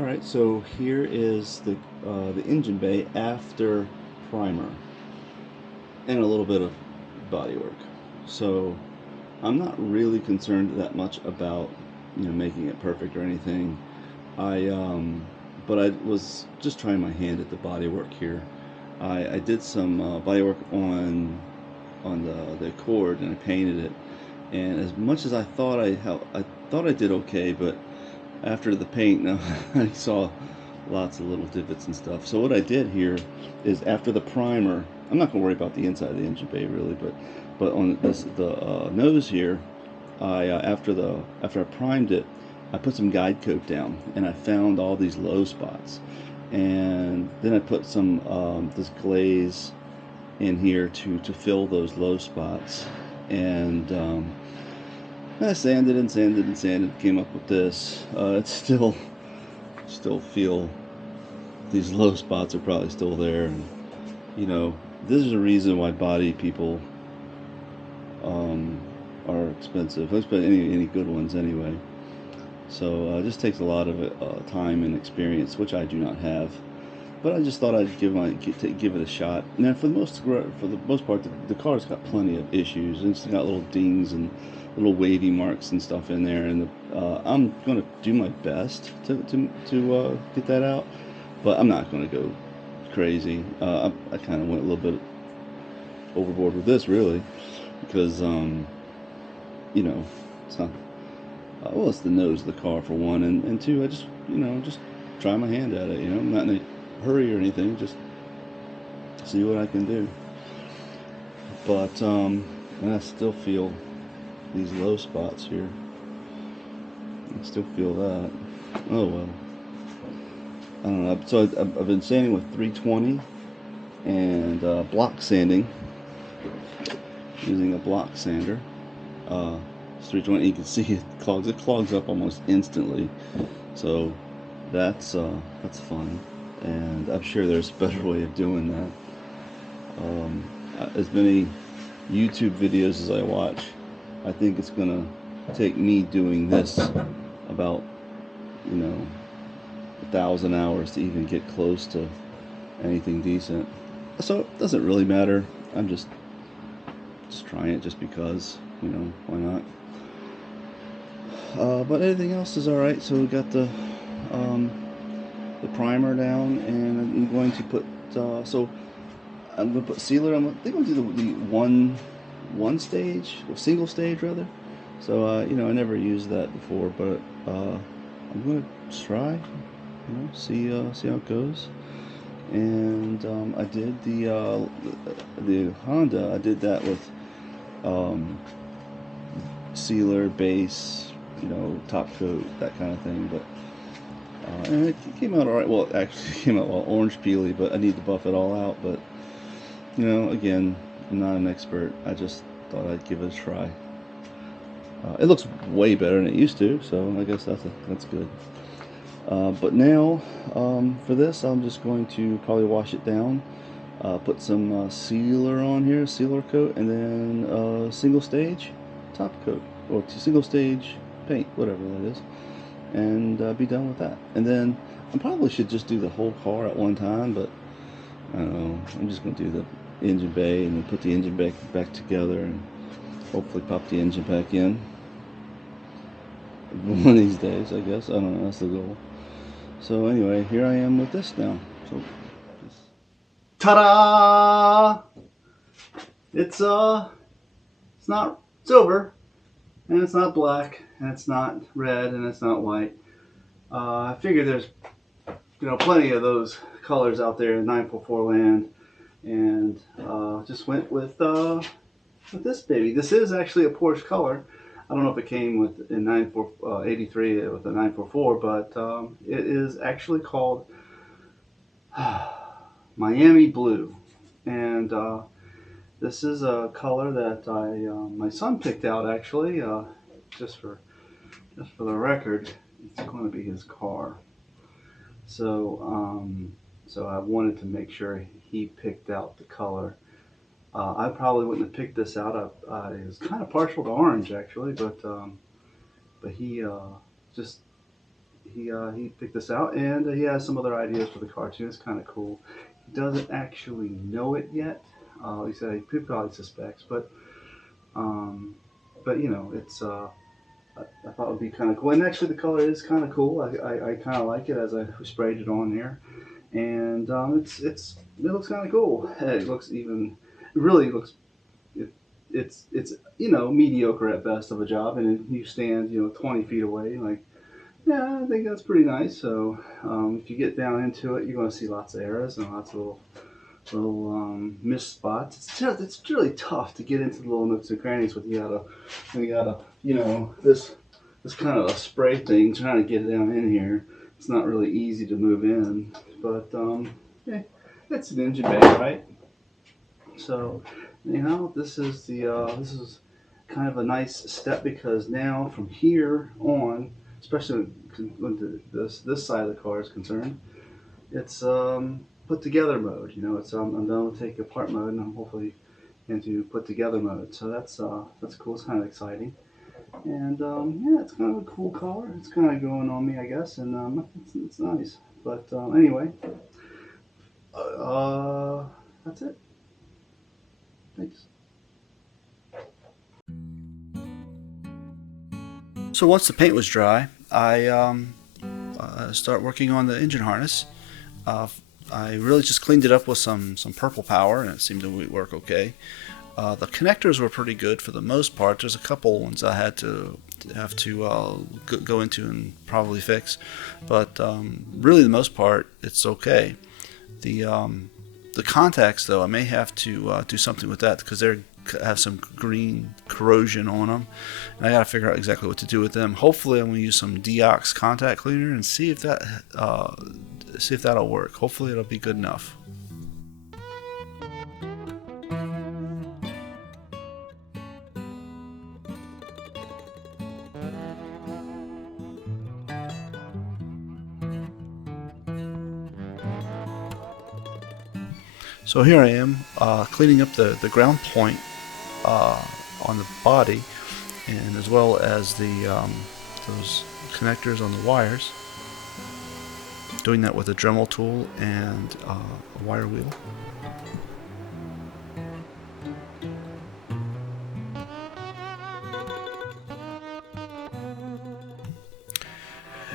All right, so here is the engine bay after primer and a little bit of body work. So I'm not really concerned that much about making it perfect or anything. But I was just trying my hand at the body work here. I did some body work on the Accord and I painted it. And as much as I thought I did okay, but after the paint, now I saw lots of little divots and stuff. So what I did here is after the primer, I'm not going to worry about the inside of the engine bay really, but on the nose here, after I primed it, I put some guide coat down and I found all these low spots, and then I put some this glaze in here to fill those low spots, and I sanded and sanded and sanded, came up with this. It's still feel these low spots are probably still there, and this is a reason why body people are expensive. Any good ones anyway. So it just takes a lot of time and experience, which I do not have. But I just thought I'd give it a shot. Now, for the most part, the car's got plenty of issues. It's got little dings and little wavy marks and stuff in there, and I'm gonna do my best to get that out, but I'm not gonna go crazy. I kind of went a little bit overboard with this, really, because it's not. Well, it's the nose of the car for one, and two, I just try my hand at it. I'm not in a hurry or anything, just see what I can do. But I still feel these low spots here. I still feel that. Oh well. I don't know. So I've been sanding with 320 and block sanding, using a block sander. It's 320. You can see it clogs up almost instantly. So that's fun, and I'm sure there's a better way of doing that. As many YouTube videos as I watch, I think it's gonna take me doing this about 1,000 hours to even get close to anything decent. So it doesn't really matter. I'm just trying it just because, why not? But anything else is all right. So we got the primer down, and I'm going to put I'm going to put sealer. I think I'm going to do the one stage, or single stage rather. So I never used that before, but I'm going to try. See how it goes. And I did the Honda. I did that with sealer, base, top coat, that kind of thing. But and it came out alright. Well, it actually came out orange peely, but I need to buff it all out. But again, I'm not an expert. I just thought I'd give it a try. It looks way better than it used to, so I guess that's good. But now, for this, I'm just going to probably wash it down, put some sealer on here, sealer coat, and then single stage top coat, or single stage paint, whatever that is, and be done with that. And then I probably should just do the whole car at one time, but I don't know. I'm just going to do the engine bay and then put the engine back together, and hopefully pop the engine back in one of these days, I guess. I don't know. That's the goal. So anyway, here I am with this now. So, ta-da! It's not silver, and it's not black, and it's not red, and it's not white. I figured there's plenty of those colors out there in 944 land, and just went with this baby. This is actually a Porsche color. I don't know if it came with in 83 with the 944, but it is actually called Miami Blue, and this is a color that my son picked out actually, just for the record. It's going to be his car, so I wanted to make sure he picked out the color. I probably wouldn't have picked this out. I was kind of partial to orange actually, but he he picked this out, and he has some other ideas for the car too. It's kind of cool. He doesn't actually know it yet. He said he probably suspects, um, but you know, it's I thought it would be kind of cool. And actually, the color is kind of cool. I kind of like it as I sprayed it on there, and it looks kind of cool. It looks even, it really looks it, it's you know, mediocre at best of a job, and you stand, you know, 20 feet away, like, yeah, I think that's pretty nice. So if you get down into it, you're going to see lots of errors and lots of little missed spots. It's really tough to get into the little nooks and crannies with you gotta, you know, this kind of a spray thing, trying to get it down in here. It's not really easy to move in, but yeah, it's an engine bay, right? So, you know, this is kind of a nice step, because now from here on, especially when this side of the car is concerned, it's put together mode. You know, it's I'm done with take apart mode, and I'm hopefully into put together mode. So that's cool. It's kind of exciting, and yeah, it's kind of a cool color. It's kind of growing on me, I guess, and it's nice. But anyway, that's it. Thanks. So once the paint was dry, I start working on the engine harness. Uh, I really just cleaned it up with some purple power, and it seemed to work okay. The connectors were pretty good for the most part. There's a couple ones I had to go into and probably fix, but really the most part it's okay. The contacts, though, I may have to do something with that, because they have some green corrosion on them, and I got to figure out exactly what to do with them. Hopefully, I'm going to use some Deox contact cleaner and see if that'll work. Hopefully, it'll be good enough. So here I am cleaning up the ground point on the body, and as well as those connectors on the wires. Doing that with a Dremel tool and a wire wheel.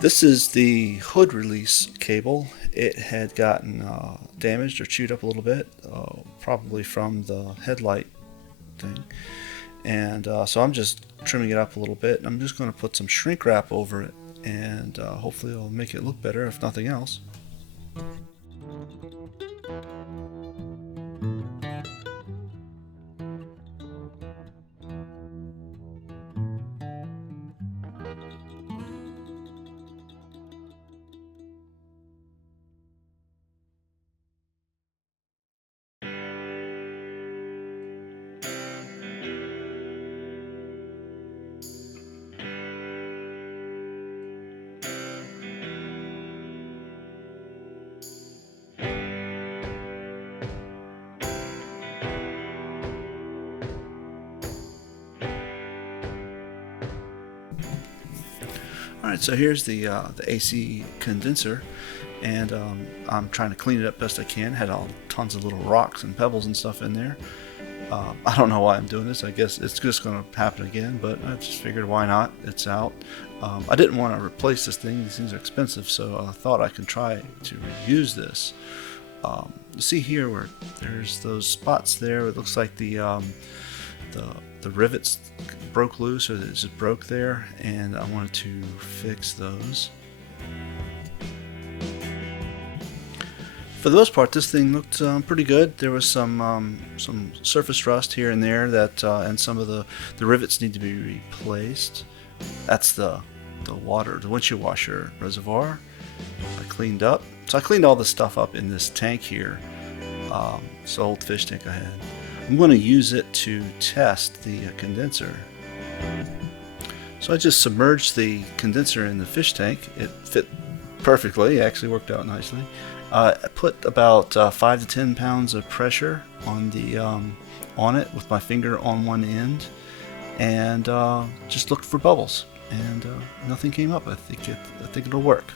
This is the hood release cable. It had gotten damaged or chewed up a little bit, probably from the headlight thing. And so I'm just trimming it up a little bit. I'm just going to put some shrink wrap over it, and hopefully it'll make it look better, if nothing else. Alright, so here's the AC condenser, and I'm trying to clean it up best I can. Had all tons of little rocks and pebbles and stuff in there. I don't know why I'm doing this. I guess it's just going to happen again, but I just figured, why not? It's out. I didn't want to replace this thing. These things are expensive, so I thought I could try to reuse this. You see here where there's those spots there. It looks like the rivets broke loose, or it just broke there, and I wanted to fix those. For the most part, this thing looked pretty good. There was some surface rust here and there, and some of the rivets need to be replaced. That's the windshield washer reservoir. I cleaned up. So I cleaned all this stuff up in this tank here. This old fish tank I had. I'm going to use it to test the condenser. So I just submerged the condenser in the fish tank. It fit perfectly. It actually worked out nicely. I put about 5 to 10 pounds of pressure on it with my finger on one end, and just looked for bubbles. and nothing came up. I think it'll work.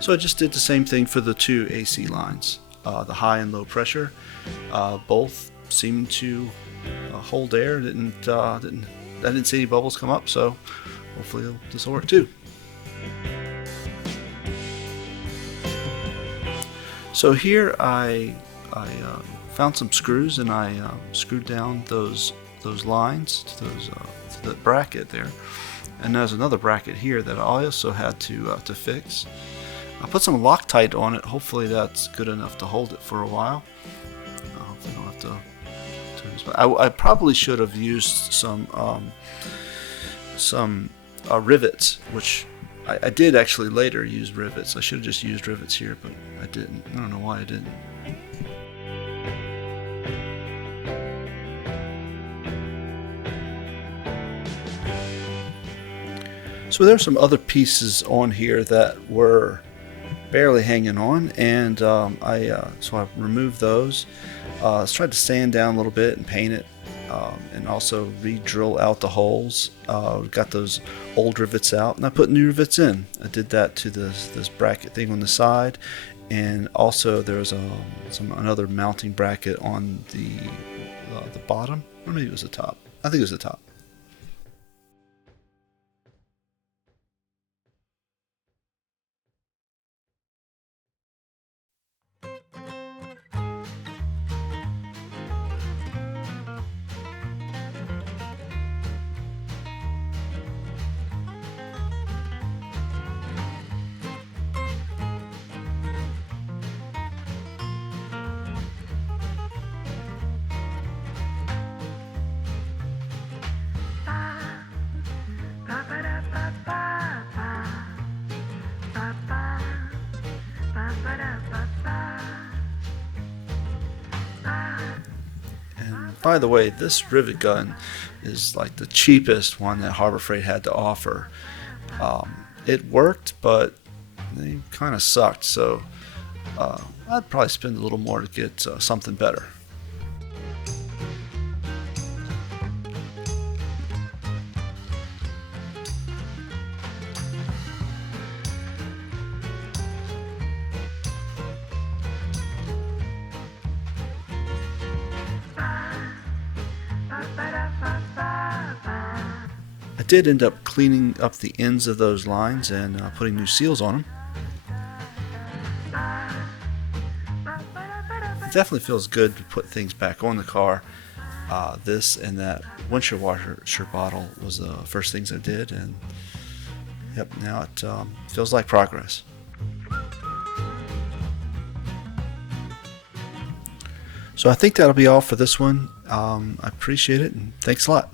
So I just did the same thing for the two AC lines, the high and low pressure. Both seemed to hold air. I didn't see any bubbles come up, so hopefully this will work too. So here I found some screws, and I screwed down those lines to the bracket there. And there's another bracket here that I also had to fix. I put some Loctite on it. Hopefully that's good enough to hold it for a while. Hopefully I don't have to turn this back. I probably should have used some rivets, which I did actually later use rivets. I should have just used rivets here, but I didn't. I don't know why I didn't. So there's some other pieces on here that were barely hanging on, and so I removed those. Tried to sand down a little bit and paint it, and also re-drill out the holes. Got those old rivets out, and I put new rivets in. I did that to this bracket thing on the side, and also there's another mounting bracket on the bottom, or maybe it was the top. I think it was the top. By the way, this rivet gun is like the cheapest one that Harbor Freight had to offer. It worked, but they kind of sucked, so I'd probably spend a little more to get something better. I did end up cleaning up the ends of those lines and putting new seals on them. It definitely feels good to put things back on the car. This and that windshield washer bottle was the first things I did, and yep, now it feels like progress. So I think that'll be all for this one. I appreciate it, and thanks a lot.